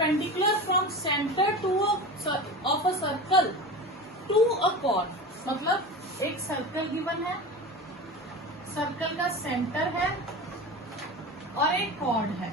Perpendicular from centre to of a circle to a chord, मतलब एक circle given है, circle का centre है और एक कॉर्ड है,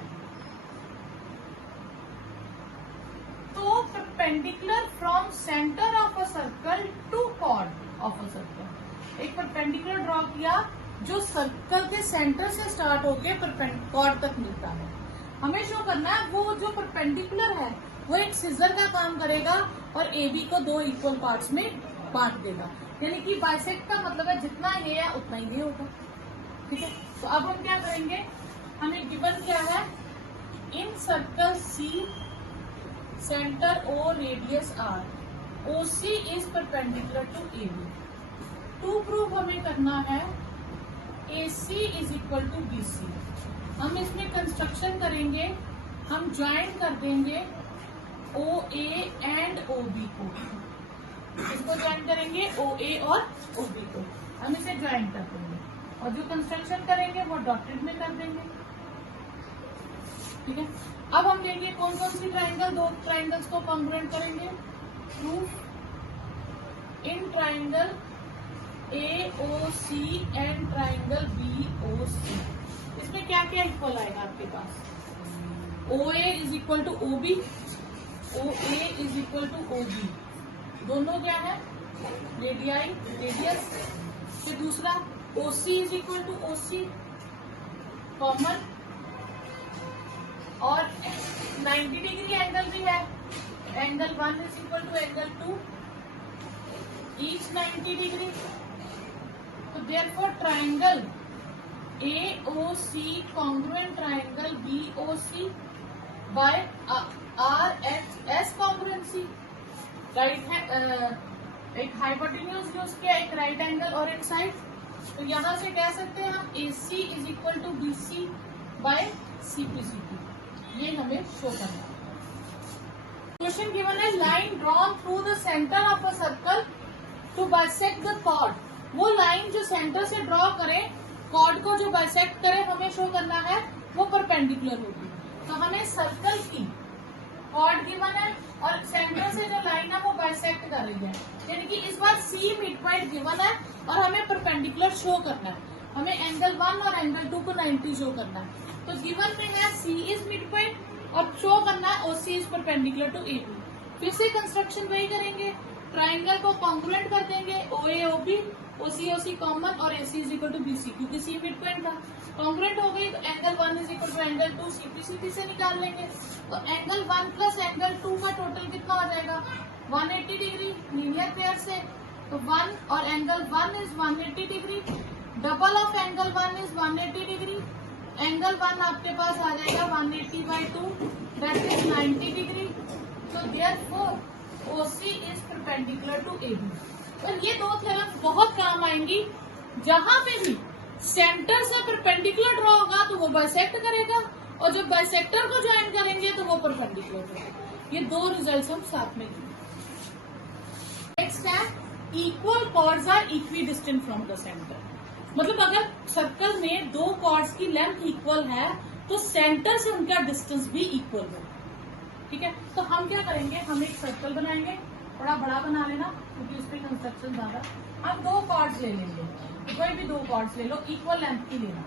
तो perpendicular from centre of a circle to chord of a circle, एक परपेंडिकुलर ड्रॉ किया जो सर्कल के सेंटर से स्टार्ट होके कॉर्ड तक मिलता है। हमें शो करना है वो जो परपेंडिकुलर है वो एक सिजर का काम करेगा और ए बी को दो इक्वल पार्ट्स में बांट देगा, यानी कि बाइसेक्ट का मतलब है जितना ये है उतना ही ये होगा। ठीक है, तो अब हम क्या करेंगे, हमें गिवन क्या है, in circle C centre O radius R, O C is perpendicular to A B. To prove हमें करना है A C is equal to B C. हम इसमें कंस्ट्रक्शन करेंगे, हम ज्वाइन कर देंगे O A and O B को, इसको ज्वाइन करेंगे ओ ए और ओ बी को, हम इसे ज्वाइन कर देंगे और जो कंस्ट्रक्शन करेंगे वो डॉटेड में कर देंगे। ठीक है, अब हम लेंगे कौन कौन सी ट्राइंगल, दो ट्राइंगल्स को कॉन्ग्रुएंट करेंगे। Proof in triangle A O C and triangle B O C, इसमें क्या क्या इक्वल आएगा आपके पास, O A is equal to O B, O A is equal to O B, दोनों क्या है रेडियाई रेडियस। फिर दूसरा O C is equal to O C common, और 90 डिग्री एंगल भी है, angle 1 is equal to angle 2, each 90 degree. तो therefore triangle AOC congruent triangle BOC by RHS congruency, right है, एक हाइपोटेन्यूज यूज किया, एक राइट एंगल और एक साइड, तो यहां से कह सकते हैं हम AC is equal to BC by CPCP, ये हमें शो करना है। क्वेश्चन गिवन है line drawn through the centre of a circle to bisect the chord, वो लाइन जो सेंटर से ड्रॉ करें कॉर्ड को जो बाइसेक्ट करे, हमें शो करना है वो परपेंडिकुलर होगी। तो हमें सर्कल की कॉर्ड गिवन है और सेंटर से जो लाइन है वो बाइसेक्ट कर रही है, यानी कि इस बार सी मिड पॉइंट गिवन है और हमें परपेंडिकुलर शो करना है, हमें एंगल 1 और एंगल 2 को 90 शो करना है। तो गिवन में है सी इज मिड पॉइंट और शो करना है OC is perpendicular to A B. फिर से कंस्ट्रक्शन वही करेंगे, ट्राइंगल को कॉन्ग्रुएंट कर देंगे, O A O B, OC OC common और AC is equal to BC, क्योंकि सी मिड पॉइंट था, कॉन्ग्रुएंट हो गई तो angle 1 is equal to angle 2 CPCP से निकाल लेंगे। तो एंगल 1 प्लस एंगल 2 का टोटल कितना हो जाएगा 180 डिग्री लीनियर पेयर से, तो 1 और angle 1 is 180 degree, double of angle 1 is 180 degree, angle 1 आपके पास आ जाएगा 180/2 दैट इज 90 डिग्री। तो therefore OC is perpendicular to AB. और ये दो थ्योरम बहुत काम आएंगी, जहां पे भी सेंटर से परपेंडिकुलर ड्रॉ होगा तो वो बाइसेक्ट करेगा और जब बाइसेक्टर को ज्वाइन करेंगे तो वो परपेंडिकुलर करेगा। ये दो रिजल्ट्स हम साथ में लेंगे। नेक्स्ट है equal chords are equidistant from the centre, मतलब अगर सर्कल में दो कॉर्ड्स की लेंथ इक्वल है तो सेंटर से उनका डिस्टेंस भी इक्वल होगा। ठीक है, तो हम क्या करेंगे, हम एक सर्कल बनाएंगे, थोड़ा बड़ा बना लेना क्योंकि उस पर कंस्ट्रक्शन ज्यादा। हम दो कॉर्ड्स ले लेंगे, कोई भी दो कॉर्ड्स ले लो, इक्वल लेंथ की लेना,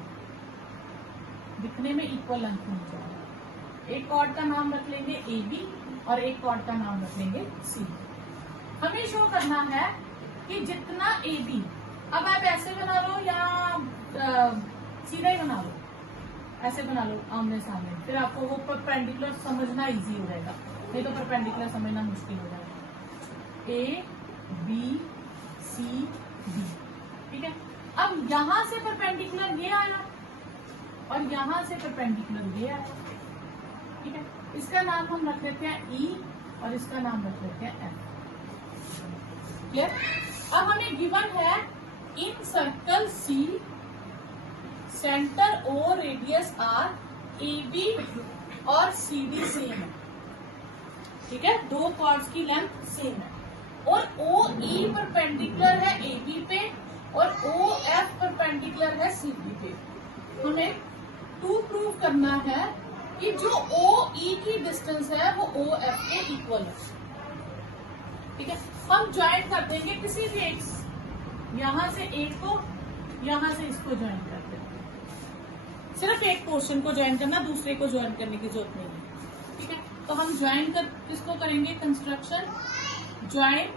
दिखने में इक्वल लेंथ होनी चाहिए। एक कॉर्ड का नाम रख लेंगे ए बी और एक कॉर्ड का नाम रख लेंगे सी। हमें शो करना है कि जितना ए बी, अब आप ऐसे बना लो या सीधा ही बना लो, ऐसे बना लो आमने सामने, फिर आपको वो परपेंडिकुलर समझना इजी हो जाएगा, नहीं तो परपेंडिकुलर समझना मुश्किल हो जाएगा। ए बी सी डी, ठीक है। अब यहां से परपेंडिकुलर ये आया और यहां से परपेंडिकुलर ये आया, ठीक है। इसका नाम हम रख लेते हैं ई और इसका नाम रख लेते हैं एफ। क्लियर? अब हमें गिवन है in circle C centre O radius R, A B और सी डी सेम है, ठीक है, दो कॉर्ड्स की लेंथ सेम है और ओ ई परपेंडिकुलर है ए बी पे और ओ एफ परपेंडिकुलर है सी डी पे। हमें टू प्रूव करना है कि जो ओ ई की डिस्टेंस है वो ओ एफ के इक्वल है। ठीक है, हम ज्वाइन कर देंगे किसी भी एक, यहां से एक को, यहां से इसको ज्वाइन कर देंगे। सिर्फ एक पोर्शन को ज्वाइन करना, दूसरे को ज्वाइन करने की जरूरत नहीं है। ठीक है, तो हम ज्वाइन कर किसको करेंगे, construction join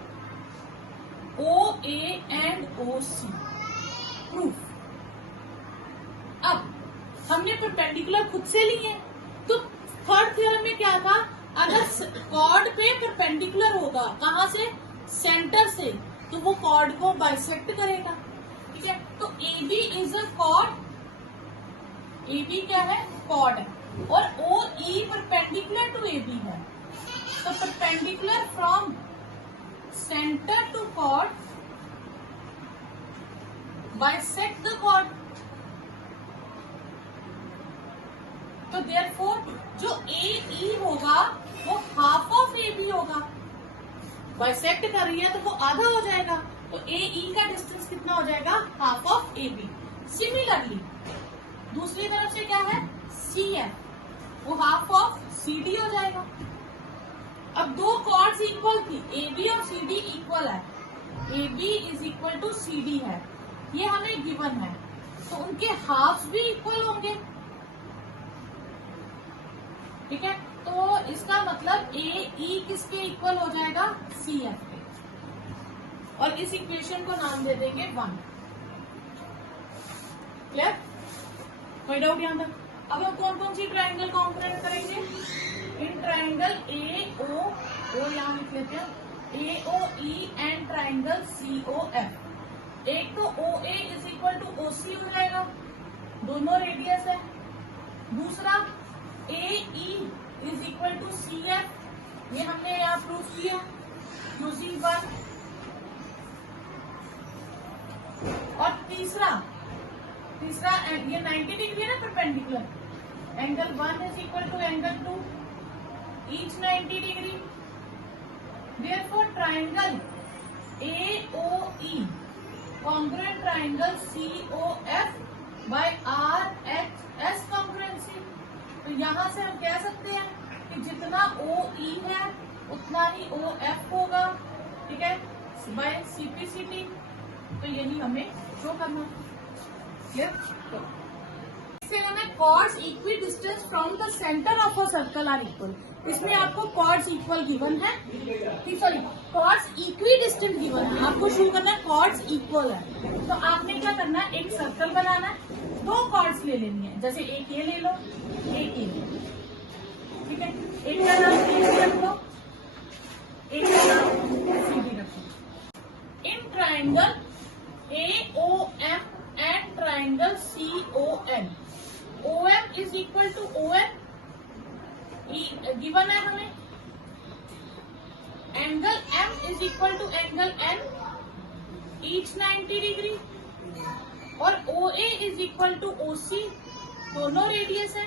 O A and O C, proof. अब हमने परपेंडिकुलर खुद से लिए, तो थर्ड थ्योरम में क्या था, अगर कॉर्ड पे परपेंडिकुलर होगा, कहां से, सेंटर से, तो वो कॉर्ड को बाइसेक्ट करेगा। ठीक है, तो A B is a chord, A B क्या है, कॉर्ड है, और O E perpendicular to A B है, तो perpendicular from centre to chord bisect the chord. तो देयरफॉर जो ए ई होगा वो हाफ ऑफ ए बी होगा, बाइसेक्ट कर रही है तो वो आधा हो जाएगा, तो ए ई का डिस्टेंस कितना हो जाएगा, half of A B. Similarly दूसरी तरफ से क्या है, सी एफ, वो हाफ ऑफ सी डी हो जाएगा। अब दो कॉर्ड्स इक्वल थी, ए बी और सी डी इक्वल है, A B is equal to C D है, ये हमें गिवन है, तो उनके हाफ भी इक्वल होंगे। ठीक है, तो इसका मतलब ए ई किसके इक्वल हो जाएगा, सी एफ के, और इस इक्वेशन को नाम दे देंगे 1। क्लियर, कोई डाउट यहां तक? अब हम कौन कौन सी ट्राइंगल कॉम्पोनेंट करेंगे, इन ट्राइंगल ए ओ यहां लिख लेते हैं, A O E and triangle C O F. एक तो O A is equal to O C हो जाएगा, दोनों रेडियस है। दूसरा A E is equal to C F, ये हमने यहाँ प्रूफ किया, यूजिंग 1। और तीसरा ये 90 डिग्री है ना perpendicular, angle 1 is equal to angle 2, each 90 degree. Therefore triangle A O E congruent triangle C O F by R H S congruency. तो यहां से हम कह सकते हैं कि जितना ओ ई है उतना ही ओ एफ होगा। ठीक है, बाय सीपीसीटी, तो यही हमें शो करना। क्लियर, इससे हमें chords equidistance from the centre of a circle are equal. इसमें आपको कॉर्ड्स इक्वल गिवन है, sorry chords equidistant given है, आपको शो करना है कॉर्ड्स इक्वल है। तो आपने क्या करना है, एक सर्कल बनाना है, दो कॉर्ड्स ले लेनी है, जैसे एक ये ले लो, एक ये ले लो। ठीक है, एक का नाम ए रख लो, एक का नाम सी डी रखो। In triangle A O M and triangle C O N, O M is equal to O N given है हमें, angle M is equal to angle N, each 90 degree, और O A is equal to O C, दोनों radius है।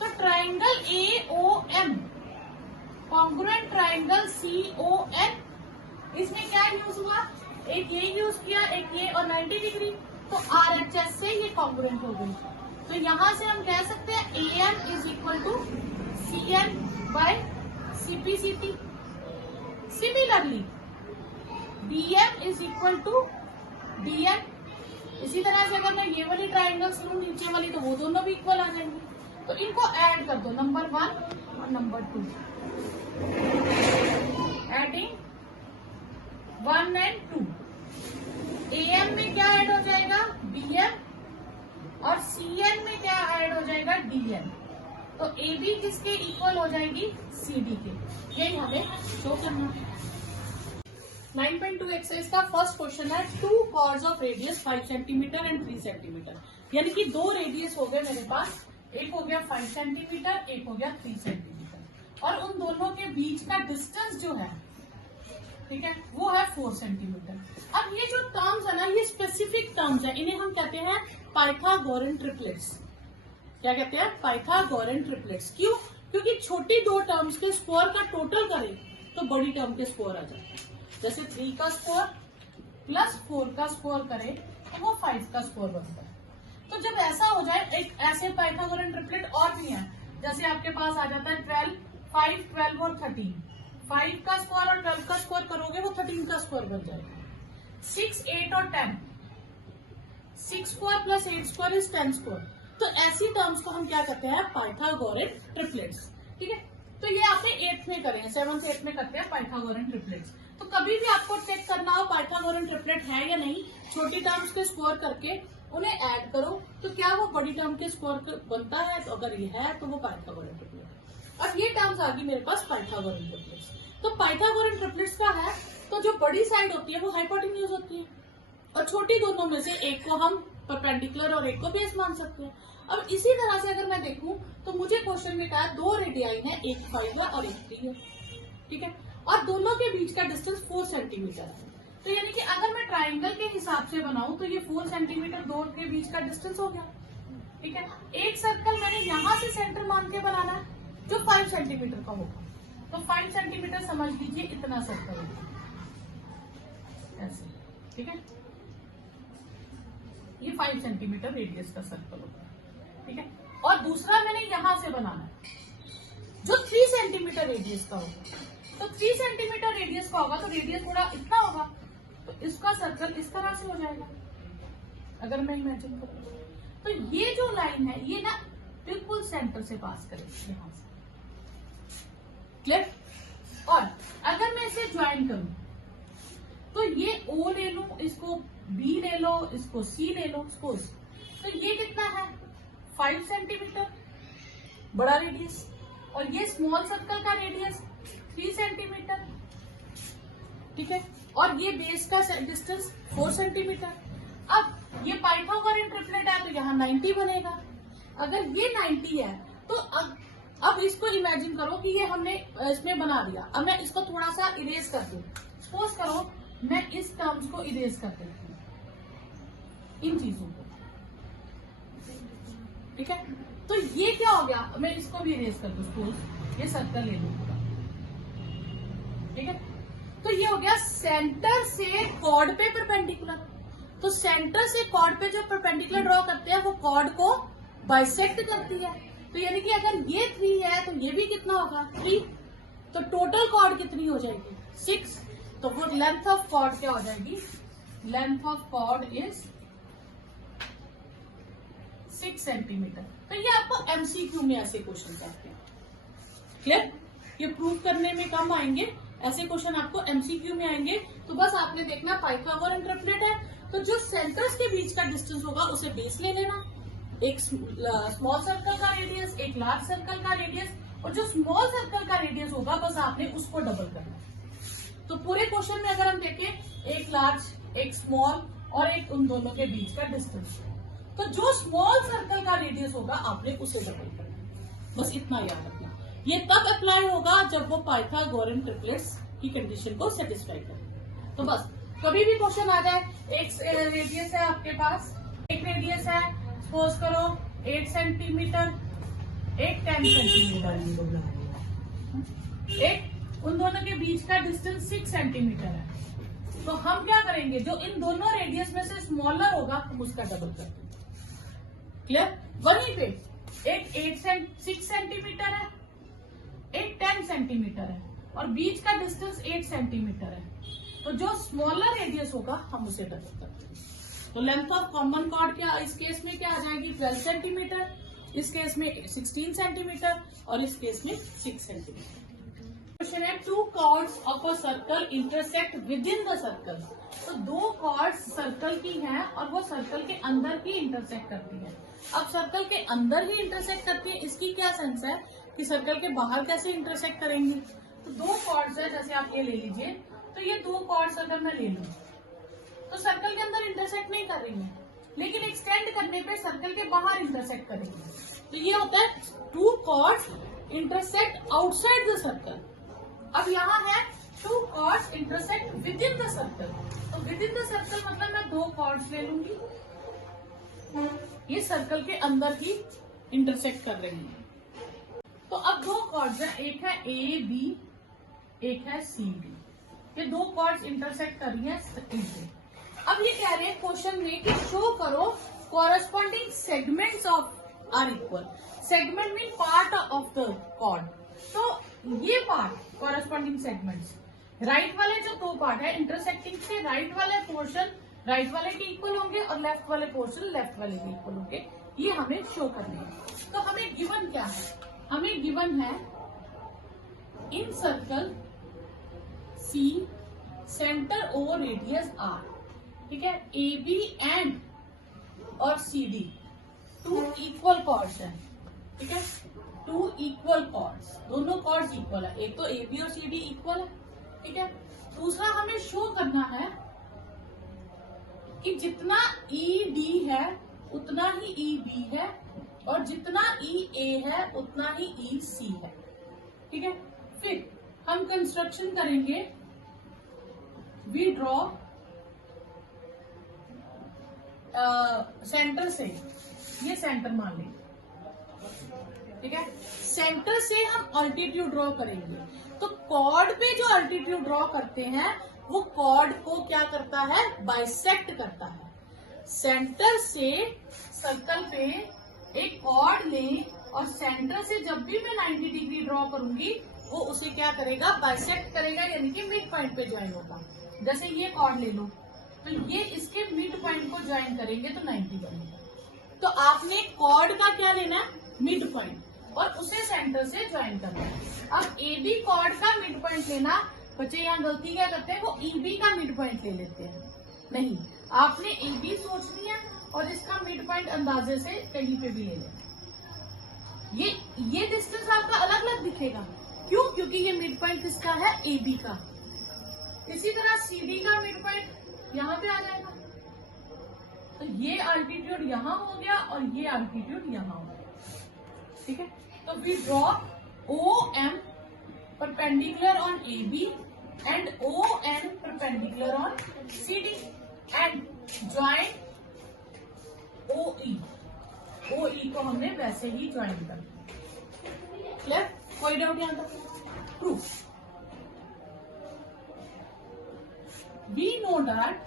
तो triangle A O M congruent triangle C O N, इसमें क्या use हुआ, एक ये यूज किया, एक ये, और 90 डिग्री, तो आर एच एस से ये कॉन्ग्रुएंट हो गई। तो यहां से हम कह सकते हैं A M is equal to C N by CPCT. Similarly D M is equal to D N. इसी तरह से अगर मैं ये वाली ट्राइंगल्स लूं नीचे वाली, तो वो दोनों भी इक्वल आ जाएंगे। तो इनको ऐड कर दो, नंबर 1 और number 2, adding 1 and 2। A M में क्या ऐड हो जाएगा, बी एम, और सी एन में क्या ऐड हो जाएगा, डी एन। तो ए बी किसके इक्वल हो जाएगी, सी डी के। यही हमें शो करना है। 9.2 एक्सरसाइज का फर्स्ट क्वेश्चन है, two chords of radius 5 centimetre and 3 centimetre, यानी कि दो रेडियस हो गए मेरे पास, एक हो गया 5 सेंटीमीटर, एक हो गया 3 सेंटीमीटर, और उन दोनों के बीच का डिस्टेंस जो है, ठीक है, वो है 4 सेंटीमीटर। अब ये जो टर्म्स है ना, ये स्पेसिफिक टर्म्स है, इन्हें हम कहते हैं पाइथागोरन ट्रिपलेट्स। क्या कहते हैं, पाइथागोरन ट्रिपलेट्स। क्यों, क्योंकि छोटी दो टर्म्स के स्क्वायर का टोटल करें तो बड़ी टर्म के स्क्वायर आ जाए। जैसे 3 का स्क्वायर प्लस 4 का स्क्वायर करें तो वो 5 का स्क्वायर बनता है। तो जब ऐसा हो जाए, एक ऐसे पाइथागोरन ट्रिपलेट और भी है, जैसे आपके पास आ जाता है 12, 5, 12 और 13, 5 का स्क्वायर और 12 का स्क्वायर करोगे वो 13 का स्क्वायर बन जाएगा। 6, 8 और 10, 6 square plus 8 square is 10 square. तो ऐसी टर्म्स को हम क्या कहते हैं, पाइथागोरन ट्रिपलेट्स। ठीक है, तो ये आपने 8th में करें, 7th 8th में करते हैं पाइथागोरन ट्रिपलेट्स। तो कभी भी आपको चेक करना हो पाइथागोरन ट्रिपलेट है या नहीं, छोटी टर्म्स के स्क्वायर करके उन्हें ऐड करो तो क्या वो बड़ी टर्म के स्क्वायर बनता है, तो अगर ये है तो वो पाइथागोरन ट्रिपलेट। अब ये टर्म्स आ गई मेरे पास पाइथागोरन ट्रिपलेट्स। तो पाइथागोरन ट्रिपलेट्स का है तो जो बड़ी साइड होती है वो हाइपोटेन्यूज होती है और छोटी दोनों में से एक को हम परपेंडिकुलर और एक को बेस मान सकते हैं। अब इसी तरह से अगर मैं देखूं तो मुझे क्वेश्चन में कहा 2 रेडियाई है, एक 5 है और एक 3 है। ठीक है, और दोनों के बीच का डिस्टेंस 4 सेंटीमीटर है। तो यानी कि अगर मैं ट्राइंगल के हिसाब से बनाऊं तो ये 4 सेंटीमीटर दो के बीच का डिस्टेंस हो गया। ठीक है, एक सर्कल मैंने यहां से सेंटर मान के बनाना है जो 5 सेंटीमीटर का होगा। तो 5 सेंटीमीटर समझ लीजिए इतना सर्कल होगा ऐसे। ठीक है, ये 5 सेंटीमीटर रेडियस का सर्कल होगा। ठीक है, और दूसरा मैंने यहां से बनाना है जो 3 सेंटीमीटर रेडियस का होगा। तो 3 सेंटीमीटर रेडियस का होगा तो रेडियस थोड़ा इतना होगा, तो इसका सर्कल इस तरह से हो जाएगा अगर मैं इमेजिन करूं। तो ये जो लाइन है ये ना बिल्कुल सेंटर से पास करेगी यहां से। क्लियर? और अगर मैं इसे ज्वाइन करूं तो ये O ले लूं, इसको B ले लो, इसको C ले लो, सपोज। तो ये कितना है 5 सेंटीमीटर बड़ा रेडियस और ये स्मॉल सर्कल का रेडियस 3 सेंटीमीटर। ठीक है, और ये बेस का डिस्टेंस 4 सेंटीमीटर। अब ये पाइथागोरन ट्रिपलेट है तो यहाँ 90 बनेगा। अगर ये 90 है तो अब इसको इमेजिन करो कि ये हमने इसमें बना दिया। अब मैं इसको थोड़ा सा इरेज कर दूं। सपोज करो मैं इस टर्म्स को इरेज कर देती हूँ, इन चीजों को। ठीक है, तो ये क्या हो गया, मैं इसको भी इरेज कर दूं। सपोज ये सर्कल ले लूं पूरा। ठीक है, तो ये हो गया सेंटर से कॉर्ड पे परपेंडिकुलर। तो सेंटर से कॉर्ड पे जो परपेंडिकुलर ड्रॉ करते हैं वो कॉर्ड को बाइसेक्ट करती है। तो यानी कि अगर ये 3 है तो ये भी कितना होगा 3। तो टोटल कॉर्ड कितनी हो जाएगी 6। तो वो लेंथ ऑफ कॉर्ड क्या हो जाएगी, length of chord is 6 centimetre. तो ये आपको एमसीक्यू में ऐसे क्वेश्चन आते हैं। क्लियर? ये प्रूव करने में कम आएंगे, ऐसे क्वेश्चन आपको एमसीक्यू में आएंगे। तो बस आपने देखना पाइथागोरन ट्रिपलेट है तो जो सेंटर्स के बीच का डिस्टेंस होगा उसे बेस ले लेना। एक स्मॉल सर्कल का रेडियस, एक लार्ज सर्कल का रेडियस, और जो स्मॉल सर्कल का रेडियस होगा बस आपने उसको डबल करना। तो पूरे क्वेश्चन में अगर हम देखें एक लार्ज, एक स्मॉल और एक उन दोनों के बीच का डिस्टेंस, तो जो स्मॉल सर्कल का रेडियस होगा आपने उसे डबल करना। बस इतना याद रखना। ये तब अप्लाई होगा जब वो पाइथागोरन ट्रिपलेट्स की कंडीशन को सेटिस्फाई करे। तो बस कभी भी क्वेश्चन आ जाए, एक रेडियस है आपके पास, एक रेडियस है सपोज करो 8 सेंटीमीटर, एक 10 सेंटीमीटर, एक उन दोनों के बीच का डिस्टेंस 6 सेंटीमीटर है। तो हम क्या करेंगे, जो इन दोनों रेडियस में से स्मॉलर होगा हम उसका डबल कर देंगे। क्लियर? वहीं पे एक 6 सेंटीमीटर है, एक 10 सेंटीमीटर है और बीच का डिस्टेंस 8 सेंटीमीटर है। तो जो स्मॉलर रेडियस होगा हम उसे डबल कर देंगे। तो लेंथ ऑफ कॉमन कॉर्ड क्या इस केस में क्या आ जाएगी 12 सेंटीमीटर, इस केस में 16 सेंटीमीटर और इस केस में 6 सेंटीमीटर। क्वेश्चन है 2 chords of a circle intersect with in the circle. तो 2 कॉर्ड्स सर्कल की हैं और वो सर्कल के अंदर ही इंटरसेक्ट करती है। अब सर्कल के अंदर ही इंटरसेक्ट करती है, इसकी क्या सेंस है कि सर्कल के बाहर कैसे इंटरसेक्ट करेंगे। तो 2 कॉर्ड्स है, जैसे आप ये ले लीजिए। तो ये 2 कॉर्ड्स अगर मैं ले लूं तो सर्कल के अंदर इंटरसेक्ट नहीं कर रही है, लेकिन एक्सटेंड करने पे सर्कल के बाहर इंटरसेक्ट करेंगे। तो ये होता है 2 chords intersect outside the circle. अब यहाँ है 2 chords intersect with in the circle. तो विद इन द सर्कल मतलब मैं 2 कॉर्ड्स ले लूंगी, ये सर्कल के अंदर ही इंटरसेक्ट कर रही है। तो अब 2 कॉर्ड्स है, एक है ए बी, एक है सी डी। ये 2 कॉर्ड्स इंटरसेक्ट कर रही है। अब ये कह रहे हैं क्वेश्चन में कि शो करो corresponding segments of are equal. Segment mean part of the chord. तो ये पार्ट कॉरेस्पॉन्डिंग सेगमेंट्स, राइट वाले जो दो पार्ट है इंटरसेक्टिंग के, राइट वाले पोर्शन राइट वाले के इक्वल होंगे और लेफ्ट वाले पोर्शन लेफ्ट वाले के इक्वल होंगे, ये हमें शो करने हैं। तो हमें गिवन क्या है, हमें गिवन है in circle C centre O radius R, ठीक है, ए बी एंड और C D two equal chords हैं, ठीक है, टू इक्वल कॉर्ड्स, दोनों कॉर्ड्स इक्वल है, एक तो ए बी और सी डी इक्वल है, ठीक है। दूसरा हमें शो करना है कि जितना ई डी है उतना ही ई बी है और जितना ई ए है उतना ही ई सी है, ठीक है। फिर हम कंस्ट्रक्शन करेंगे, वी ड्रॉ सेंटर से, ये सेंटर मान लेंगे, ठीक है, सेंटर से हम अल्टीट्यूड ड्रॉ करेंगे। तो कॉर्ड पे जो अल्टीट्यूड ड्रॉ करते हैं वो कॉर्ड को क्या करता है, बाइसेक्ट करता है। सेंटर से सर्कल पे एक कॉर्ड लें और सेंटर से जब भी मैं 90 डिग्री ड्रॉ करूंगी वो उसे क्या करेगा, बाइसेक्ट करेगा, यानी कि मिड पॉइंट पे ज्वाइन होगा। जैसे ये कॉर्ड ले लो तो ये इसके मिड पॉइंट को ज्वाइन करेंगे तो 90 बनेगा। तो आपने कॉर्ड का क्या लेना है, मिड पॉइंट, और उसे सेंटर से ज्वाइन करना है। अब ए बी कॉर्ड का मिड पॉइंट लेना, बच्चे यहाँ गलती क्या करते हैं, वो ई बी का मिड पॉइंट ले लेते हैं। नहीं, आपने ए बी सोच लिया और इसका मिड पॉइंट अंदाजे से कहीं पे भी ले लेना। ये डिस्टेंस आपका अलग अलग दिखेगा, क्यों, क्योंकि ये मिड पॉइंट किसका है, ए बी का। इसी तरह सी डी का मिड पॉइंट यहाँ पे आ जाएगा। तो ये अल्टीट्यूड यहाँ हो गया और ये अल्टीट्यूड यहाँ हो गया, ठीक है। तो we draw O M perpendicular on A B and O N perpendicular on C D and join O E. O E को हमने वैसे ही ज्वाइन कर दिया। क्लियर, कोई डाउट यहाँ तक? Proof, we know that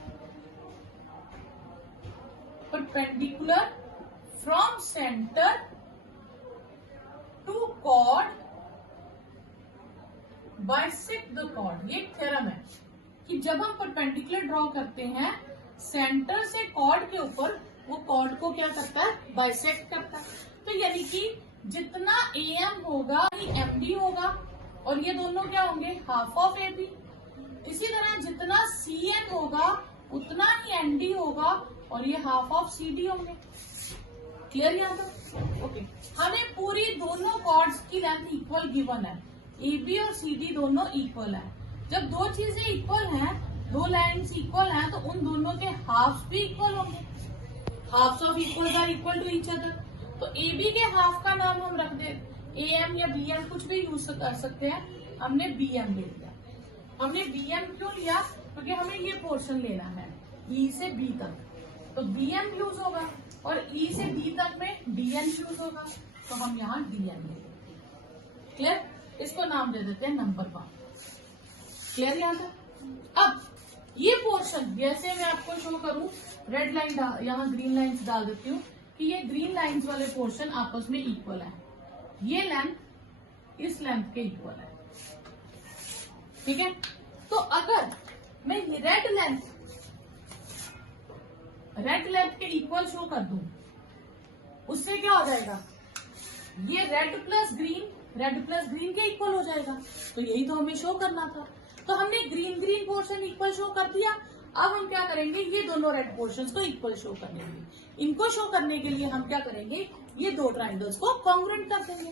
perpendicular from center to chord bisect the chord। ये theorem है कि जब हम परपेंडिकुलर ड्रॉ करते हैं सेंटर से कॉर्ड के ऊपर, वो कॉर्ड को क्या करता है, बाइसेक्ट करता है। तो यानी कि जितना ए एम होगा ही एम डी होगा और ये दोनों क्या होंगे, हाफ ऑफ ए बी। इसी तरह जितना सी एन होगा उतना ही एन डी होगा और ये हाफ ऑफ सी डी होंगे। क्लियर यहाँ तक? ओके, हमें पूरी दोनों कॉर्ड्स की लेंथ इक्वल गिवन है, ए बी और सी डी दोनों इक्वल है। जब दो चीजें इक्वल हैं, दो लाइन्स इक्वल हैं, तो उन दोनों के हाफ भी इक्वल होंगे। Halves of equals are equal to each other. तो ए बी के हाफ का नाम हम रख दे, ए एम या बी एम, कुछ भी यूज कर सकते हैं। हमने बी एम ले लिया। हमने बी एम क्यों लिया, क्योंकि हमें ये पोर्शन लेना है ई से बी तक, तो बी एम यूज होगा और ई से बी तक में डी एन यूज होगा, तो हम यहाँ डी एन ले लेंगे। क्लियर, इसको नाम दे देते हैं नंबर 1। क्लियर यहाँ तक? अब ये पोर्शन जैसे मैं आपको शो करूं, रेड लाइन यहाँ ग्रीन लाइंस डाल देती हूँ कि ये ग्रीन लाइंस वाले पोर्शन आपस में इक्वल है, ये लेंथ इस लेंथ के इक्वल है, ठीक है। तो अगर मैं ये रेड लेंथ के इक्वल शो कर दूं, उससे क्या हो जाएगा, ये रेड प्लस ग्रीन के इक्वल हो जाएगा। तो यही तो हमें शो करना था। तो हमने ग्रीन पोर्शन इक्वल शो कर दिया। अब हम क्या करेंगे, ये दोनों रेड पोर्शंस को इक्वल शो कर लेंगे। इनको शो करने के लिए हम क्या करेंगे, ये दो ट्राइंगल्स को कॉन्ग्रुएंट कर देंगे।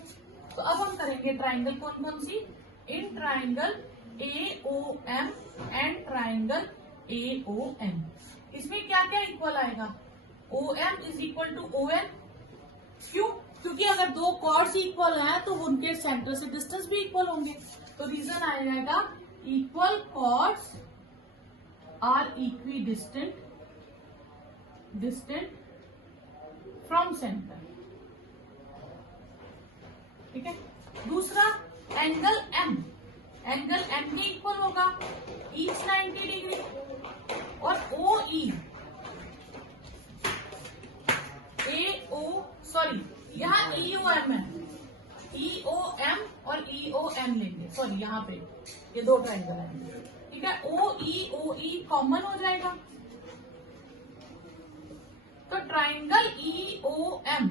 तो अब हम करेंगे ट्राइंगल कौन सी, in triangle AOM and triangle AON। इसमें क्या क्या इक्वल आएगा, OM is equal to ON। क्यों, क्योंकि अगर दो कॉर्ड्स इक्वल हैं तो उनके सेंटर से डिस्टेंस भी इक्वल होंगे। तो रीजन आ जाएगा equal chords are equidistant from center, ठीक है। दूसरा एंगल M के इक्वल होगा ईच 90 डिग्री और OE यहाँ EOM है, EOM और EOM लेंगे, सॉरी यहाँ पे ये दो ट्राइंगल है, ठीक है। OE कॉमन हो जाएगा, तो triangle EOM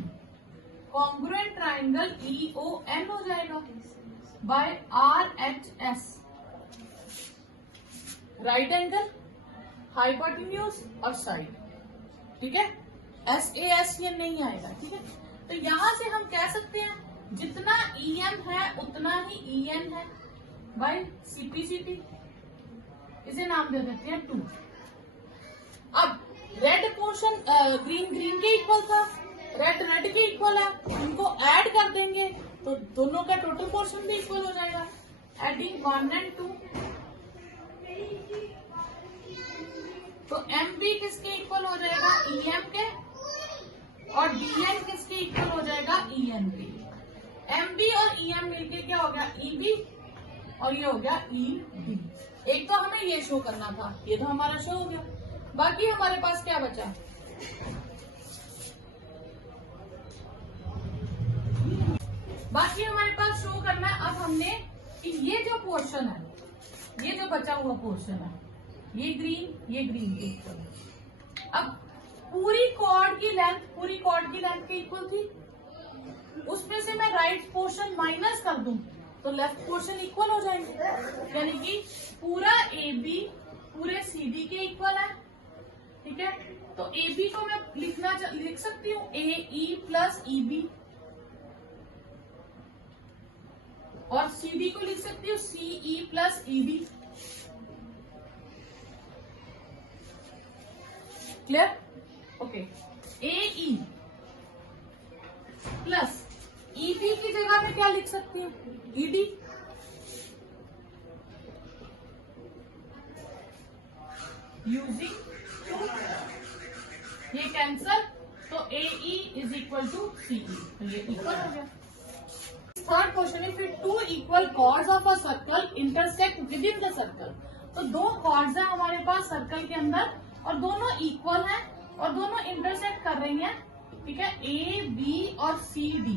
congruent triangle EON हो जाएगा by RHS, right angle, hypotenuse और साइड, ठीक है। SAS ये नहीं आएगा, ठीक है। तो यहां से हम कह सकते हैं जितना EM है उतना ही EN है बाय CP, इसे नाम दे देते हैं 2। अब रेड पोर्शन ग्रीन के इक्वल था, रेड के इक्वल है, इनको ऐड कर देंगे तो दोनों का टोटल पोर्शन भी इक्वल हो जाएगा। एडिंग 1 and 2, तो MB किसके इक्वल हो जाएगा, EM के, और DN किसके इक्वल हो जाएगा, EN के। MB और EM मिलके क्या हो गया, EB, और ये हो गया EB। एक तो हमें ये शो करना था, ये तो हमारा शो हो गया। बाकी हमारे पास क्या बचा, बाकी हमारे पास शो करना है अब हमने कि ये जो पोर्शन है, ये जो बचा हुआ पोर्शन है, ये ग्रीन के इक्वल। अब पूरी कॉर्ड की लेंथ के इक्वल थी, उसमें से मैं राइट पोर्शन माइनस कर दूं तो लेफ्ट पोर्शन इक्वल हो जाएंगे, यानी कि पूरा AB पूरे CD के इक्वल है, ठीक है। तो AB को मैं लिख सकती हूँ AE प्लस EB, और CD को लिख सकती हूँ CE plus ED। Clear, okay. AE plus EB की जगह में क्या लिख सकती हूँ, ED, यूजिंग ये कैंसल, तो AE is equal to CE, तो ये इक्वल हो गया। Third question, if two equal chords of a circle intersect with in the circle, तो दो कॉर्ड्स हैं हमारे पास सर्कल के अंदर और दोनों इक्वल हैं और दोनों इंटरसेक्ट कर रही हैं, ठीक है, AB और CD।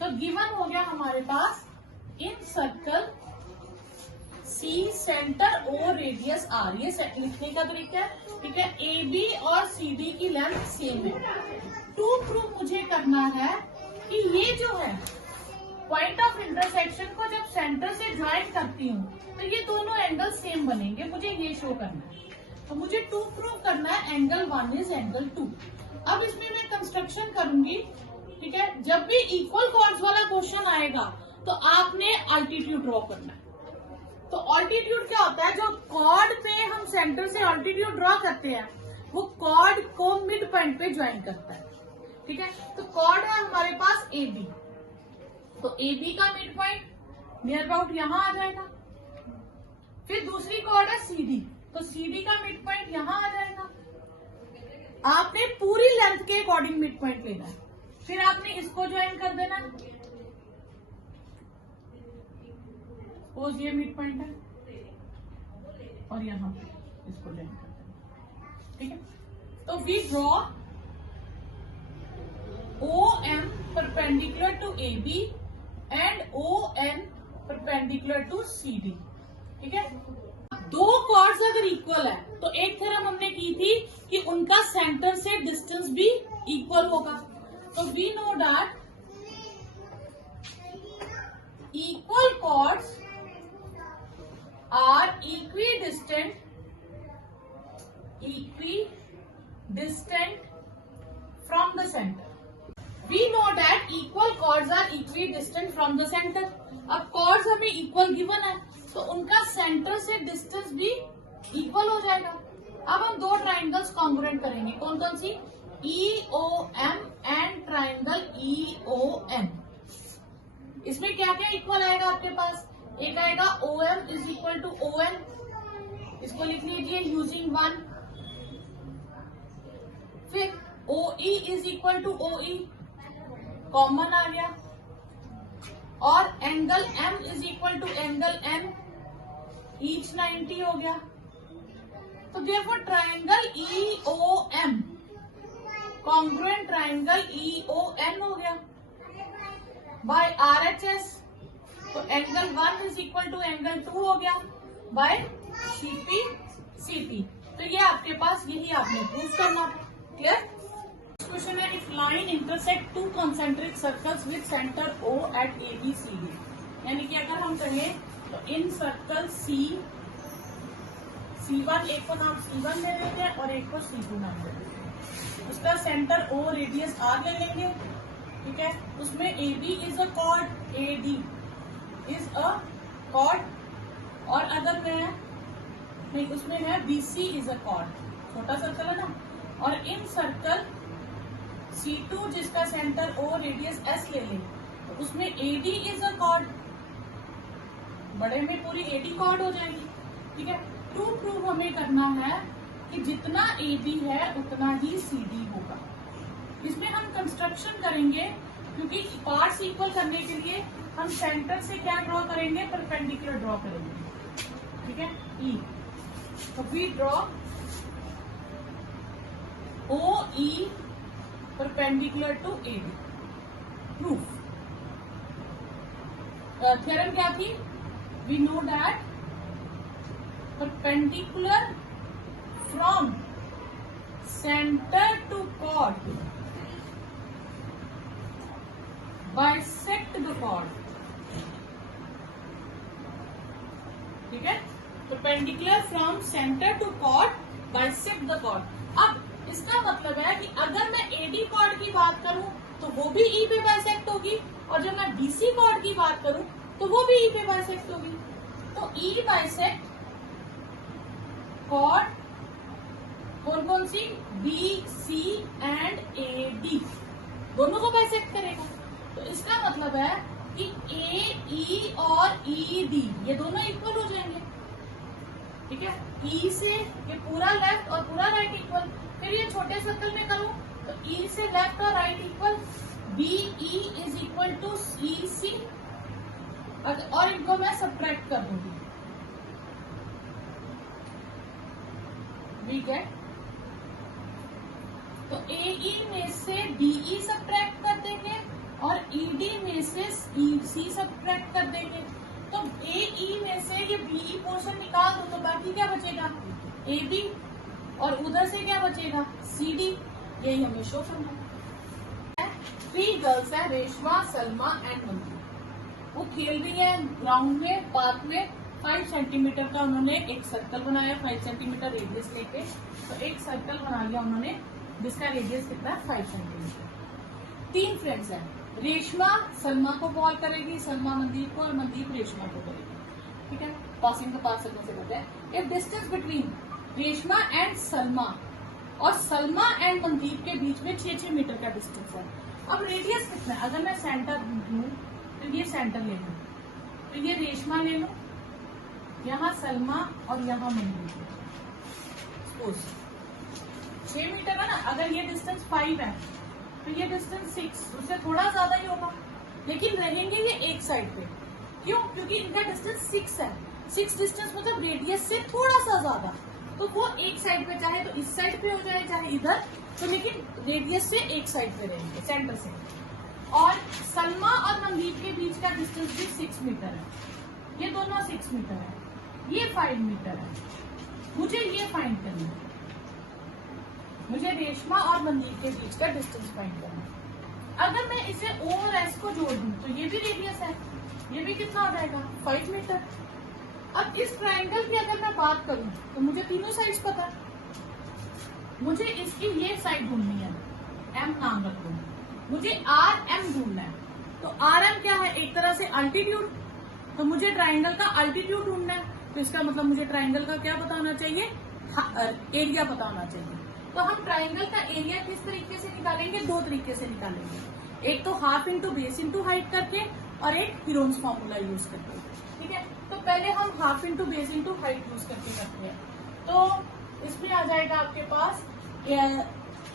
तो गिवन हो गया हमारे पास in circle C centre O radius R, ये लिखने का तरीका है, ठीक है। AB और CD की लेंथ सेम है। टू प्रूव मुझे करना है कि ये जो है पॉइंट ऑफ इंटरसेक्शन को जब सेंटर से ज्वाइन करती हूँ तो ये दोनों एंगल सेम बनेंगे, मुझे ये शो करना है। तो मुझे टू प्रूव करना है, एंगल 1 इज एंगल 2। अब इसमें मैं कंस्ट्रक्शन करूंगी, ठीक है। जब भी इक्वल कॉर्ड्स वाला क्वेश्चन आएगा तो आपने अल्टीट्यूड ड्रॉ करना है। तो अल्टीट्यूड क्या होता है, जो कॉर्ड पे हम सेंटर से अल्टीट्यूड ड्रॉ करते हैं वो कॉर्ड को मिड पॉइंट पे ज्वाइन करता है, ठीक है। तो कॉर्ड है हमारे पास AB, तो AB का मिड पॉइंट नियर अबाउट यहां आ जाएगा। फिर दूसरी कॉर्ड है CD, तो CD का मिड पॉइंट यहां आ जाएगा। आपने पूरी लेंथ के अकॉर्डिंग मिड पॉइंट लेना है, फिर आपने इसको ज्वाइन कर देना। सपोज ये मिड पॉइंट है और यहां पे इसको ज्वाइन कर देना, ठीक है। तो we draw OM perpendicular to AB and ON perpendicular to CD, ठीक है। दो कॉर्ड्स अगर इक्वल है तो एक थ्योरम हमने की थी कि उनका सेंटर से डिस्टेंस भी इक्वल होगा। तो we know that equal chords are equidistant from the center. We know that equal chords are equidistant from the center. अब कॉर्ड्स हमें इक्वल गिवन है तो उनका सेंटर से डिस्टेंस भी इक्वल हो जाएगा। अब हम दो ट्राइंगल्स कॉन्ग्रुएंट करेंगे, कौन कौन सी, EOM एंड ट्राइंगल EON। इसमें क्या क्या इक्वल आएगा आपके पास, एक आएगा OM is equal to ON, इसको लिख लीजिए यूजिंग 1। फिर OE is equal to OE, common आ गया, और angle M is equal to angle N, each 90 हो गया। तो therefore triangle EOM congruent triangle EON हो गया। बाय RHS, तो angle 1 is equal to angle 2 हो गया बाय CP CT। तो ये आपके पास, यही आपने प्रूव करना है। क्लियर? क्वेश्चन है, if line intersect two concentric circles with center O at ABCD, यानी कि अगर हम कहें तो इन सर्कल C1, एक को नाम C1 ले लेते हैं और एक को C2 नाम ले लेते हैं। उसका सेंटर O, रेडियस R ले लेंगे, ठीक है। उसमें AB is a cord, AD is a cord, और अगर मैं नहीं, उसमें है BC इज अ कॉर्ड, छोटा सर्कल है ना। और इन सर्कल C2 जिसका सेंटर O, रेडियस S ले लें, तो उसमें AD इज अ कॉर्ड, बड़े में पूरी AD कॉर्ड हो जाएगी, ठीक है। टू प्रूव हमें करना है कि जितना AB है उतना ही CD होगा। इसमें हम कंस्ट्रक्शन करेंगे, क्योंकि पार्ट्स इक्वल करने के लिए हम सेंटर से क्या ड्रॉ करेंगे, परपेंडिकुलर ड्रॉ करेंगे, ठीक है। E, तो we draw OE perpendicular to AD। Proof theorem क्या थी? We know that perpendicular from center to chord bisect the chord, ठीक है। perpendicular from center to chord bisect the chord। अब इसका मतलब है कि अगर मैं AD chord की बात करूं तो वो भी E पे बाइसेक्ट होगी, और जब मैं BC chord की बात करूं तो वो भी E पे बाइसेक्ट होगी। तो E बाइसेक्ट कॉर्ड कौन कौन सी, BC एंड AD, दोनों को बाइसेक्ट करेगा। तो इसका मतलब है कि AE और ED ये दोनों इक्वल हो जाएंगे, ठीक है। E से ये पूरा लेफ्ट और पूरा राइट इक्वल। फिर ये छोटे सर्कल में करूं तो E से लेफ्ट और right equal, BE is equal to EC, और इनको मैं सब्ट्रैक्ट कर दूंगी, वी गेट। तो AE में से DE सब्ट्रैक्ट कर देंगे और ED में से EC सब्ट्रैक्ट कर देंगे। तो AE में से ये BE पोर्शन निकाल दो तो बाकी क्या बचेगा, AB, और उधर से क्या बचेगा, CD। यही हमें शो करना है। 3 गर्ल्स है, रेशमा, सलमा एंड मंजू। वो खेल रही है ग्राउंड में, पार्क में। 5 सेंटीमीटर का उन्होंने एक सर्कल बनाया, 5 सेंटीमीटर रेडियस लेके, तो एक सर्कल बना लिया उन्होंने जिसका रेडियस कितना है, 5 सेंटीमीटर। 3 फ्रेंड्स हैं, रेशमा सलमा को कॉल करेगी, सलमा मनदीप को, और मनदीप रेशमा को करेगी, ठीक है। पासिंग का पास करने से कहते हैं if distance between Reshma and Salma और सलमा एंड मनदीप के बीच में 6-6 मीटर का डिस्टेंस है। अब रेडियस कितना है, अगर मैं सेंटर लूं तो ये सेंटर ले लूं, तो ये रेशमा ले लूं, यहाँ सलमा और यहाँ मनदीप, सपोज 6 मीटर है ना। अगर ये डिस्टेंस 5 है तो ये डिस्टेंस 6, उससे थोड़ा ज्यादा ही होगा, लेकिन रहेंगे ये एक साइड पे। क्यों? क्योंकि इनका डिस्टेंस 6 है। 6 डिस्टेंस मतलब रेडियस से थोड़ा सा ज्यादा, तो वो एक साइड पे, चाहे तो इस साइड पे हो जाए चाहे इधर, तो लेकिन रेडियस से एक साइड पे रहेंगे, सेंटर से। और सलमा और मनदीप के बीच का डिस्टेंस भी 6 मीटर है, ये दोनों 6 मीटर है, ये 5 मीटर है। मुझे ये फाइंड करना है, मुझे रेशमा और मनदीप के बीच का डिस्टेंस फाइंड करना है। अगर मैं इसे O और S को जोड़ दूं तो ये भी रेडियस है, ये भी कितना हो जाएगा, 5 मीटर। अब इस ट्रायंगल की अगर मैं बात करूं तो मुझे तीनों साइड्स पता है, मुझे इसकी ये साइड ढूंढनी है, M नाम रख दूं, मुझे RM ढूंढना है। तो RM क्या है, एक तरह से अल्टीट्यूड, तो मुझे ट्रायंगल का अल्टीट्यूड ढूंढना है, तो इसका मतलब मुझे ट्रायंगल का क्या पता होना चाहिए, एरिया पता होना चाहिए। तो हम ट्रायंगल का एरिया किस तरीके से निकालेंगे, 2 तरीके से निकालेंगे, एक तो half into base into height करके, और एक हीरोन्स फॉर्मूला यूज करके, ठीक है। तो पहले हम half into base into height use करके करते हैं। तो इसमें आ जाएगा आपके पास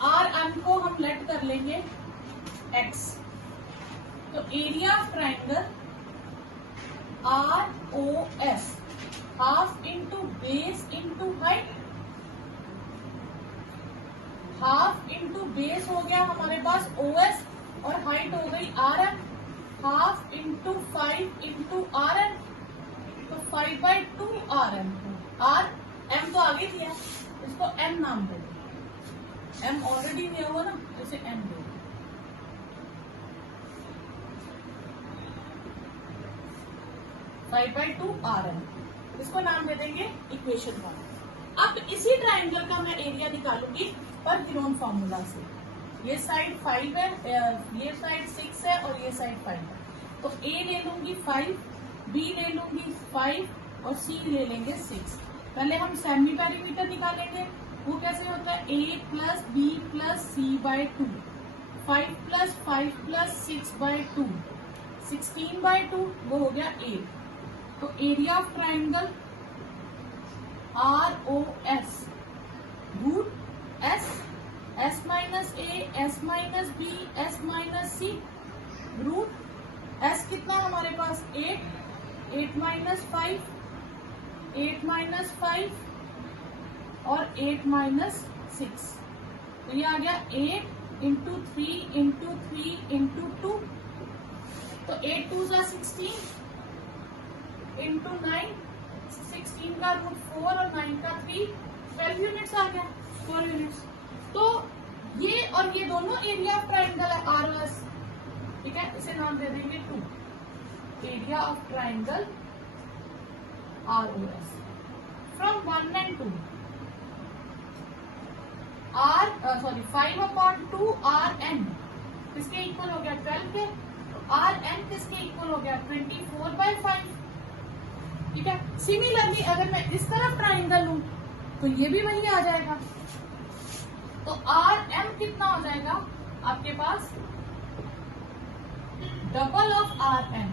RM को हम लेट कर लेंगे X, तो area of triangle ROS, half into base into height, half into base हो गया हमारे पास OS, और हाइट हो गई RM, half into 5 into R N, तो 5/2 आर एन। आर एम तो आगे दिया, इसको एम नाम दे दो, एम ऑलरेडी दिया हुआ ना, इसे एम दे दो। 5/2 आर एन, इसको नाम दे देंगे इक्वेशन 1। अब इसी ट्राइंगल का मैं एरिया निकालूंगी पर गिरोन फॉर्मूला से। ये साइड 5 है, ये साइड 6 है और ये साइड 5 है, तो ए ले लूंगी 5, बी ले लूंगी 5 और सी ले लेंगे 6। पहले हम सेमी पेरीमीटर निकालेंगे, वो कैसे होता है, a plus B plus c/2, 5 plus 5 plus 6/2, 16/2, वो हो गया 8। तो area of triangle ROS, root S, S minus A, S minus B, S minus C, root S कितना हमारे पास 8, 8 माइनस 5, 8 माइनस 5 और 8 माइनस 6, तो ये आ गया 8 इंटू 3 इंटू 3 इंटू 2, तो 8 2 जा 16 इंटू 9, 16 का रूट 4 और 9 का 3, 12 यूनिट्स आ गया, 4 यूनिट्स। तो ये और ये दोनों एरिया ऑफ ट्राइंगल है ROS, ठीक है, इसे नाम दे देंगे 2, area of triangle ROS। From 1 and 2, 5/2 RN किसके इक्वल हो गया, 12 के, RN किसके इक्वल हो गया, 24/5, ठीक है। सिमिलरली अगर मैं इस तरफ ट्राइंगल लूं तो ये भी वही आ जाएगा, तो RM कितना हो जाएगा आपके पास, double of RN,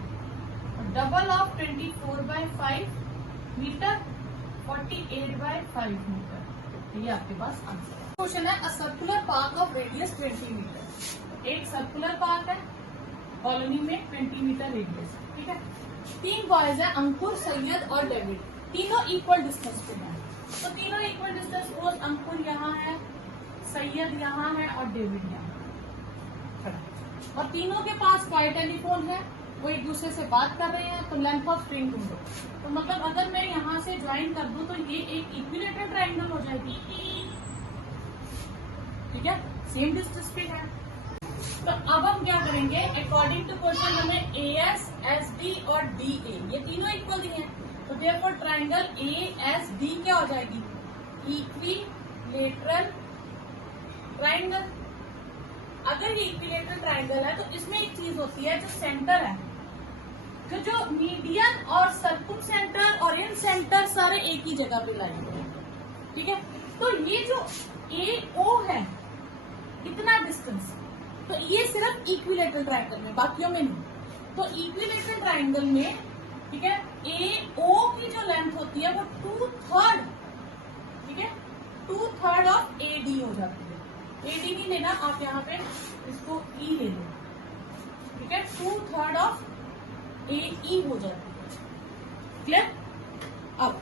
double of 24/5 metre, 48/5 metre. ये आपके पास आंसर है। क्वेश्चन है, a circular park of radius 20 metre. एक सर्कुलर पार्क है कॉलोनी में, 20 मीटर रेडियस, ठीक है। 3 बॉयज है, अंकुर, सैयद और डेविड, तीनों इक्वल डिस्टेंस पे हैं। तो तीनों इक्वल डिस्टेंस, सपोज अंकुर यहाँ है, सैयद यहाँ है और डेविड यहाँ, और तीनों के पास वाई टेलीफोन है, वो एक दूसरे से बात कर रहे हैं, तो लेंथ ऑफ स्ट्रिंग ढूंढो। तो मतलब अगर मैं यहाँ से ज्वाइन कर दूं तो ये एक इक्विलेटरल ट्राइंगल हो जाएगी, ठीक है, सेम डिस्टेंस पे है। तो अब हम क्या करेंगे, अकॉर्डिंग टू क्वेश्चन हमें AS, SD और DA ये तीनों इक्वल दिए हैं, तो देयरफॉर ट्राइंगल ASD क्या हो जाएगी, इक्विलेटरल ट्राइंगल। अगर ये इक्विलेटरल ट्राइंगल है तो इसमें एक चीज होती है, जो सेंटर है, जो मीडियन और सर्कुम सेंटर और इन सेंटर सारे एक ही जगह पे लाए हुए हैं, ठीक है। तो ये जो AO है, इतना डिस्टेंस, तो ये सिर्फ इक्विलेटरल ट्राइंगल में, बाकियों में नहीं। तो इक्विलेटरल ट्राइंगल में, ठीक है, AO की जो लेंथ होती है वो 2/3, ठीक है, 2/3 ऑफ AD हो जाती है। AD नहीं लेना आप, यहाँ पे इसको E ले लो, ठीक है, 2/3 ऑफ AE हो जाती है, क्लियर। अब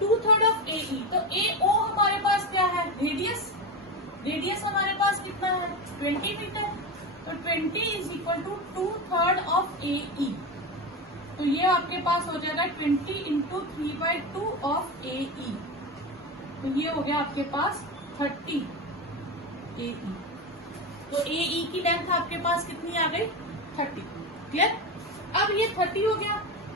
2/3 ऑफ AE, तो AO हमारे पास क्या है, रेडियस, रेडियस हमारे पास कितना है, 20 मीटर, तो 20 is equal to 2/3 of AE, तो ये आपके पास हो जाएगा 20 इंटू 3/2 ऑफ AE, तो ये हो गया आपके पास 30 AE। तो AE की लेंथ आपके पास कितनी आ गई, 30, क्लियर। अब ये 30 हो गया।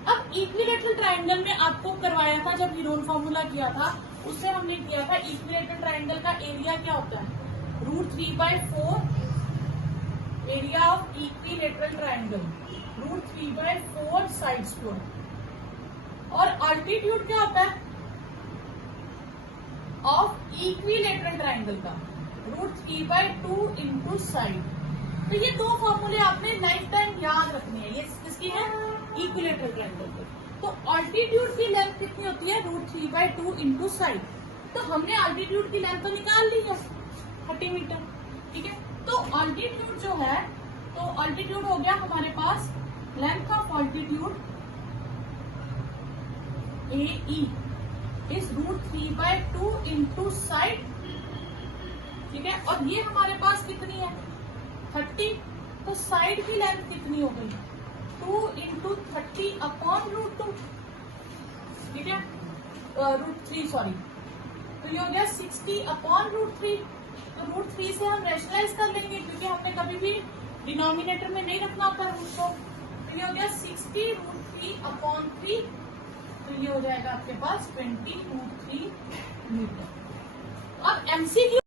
अब इक्विलेटरल ट्राइंगल में आपको करवाया था, जब हीरोन फॉर्मूला किया था उससे हमने किया था, इक्विलेटरल ट्राइंगल का एरिया क्या होता है, √3/4, area of equilateral triangle, √3/4 side square. और अल्टीट्यूड क्या होता है ऑफ इक्विलेटरल ट्राइंगल का, √3/2 इंटू साइड। तो ये दो फॉर्मूले आपने लाइफ टाइम याद रखने हैं, ये किसकी है, इक्विलेटरल ट्राइंगल के। तो अल्टीट्यूड की लेंथ कितनी होती है, √3/2 इंटू साइड। तो हमने अल्टीट्यूड की लेंथ तो निकाल ली है, 30 मीटर, ठीक है। तो अल्टीट्यूड जो है, तो अल्टीट्यूड हो गया हमारे पास, length of altitude AE is √3/2 into side, ठीक है। और ये हमारे पास कितनी है, 30, तो साइड की लेंथ कितनी हो गई, 2 इंटू 30 अपॉन √2, ठीक है, √3 सॉरी, तो ये हो गया 60 अपॉन √3। तो √3 से हम रेशनलाइज कर लेंगे क्योंकि हमने कभी भी डिनोमिनेटर में नहीं रखना होता रूट को। तो ये हो गया 60 √3 अपॉन 3, तो ये हो जाएगा आपके पास 20 √3 मीटर। अब एमसीक्यू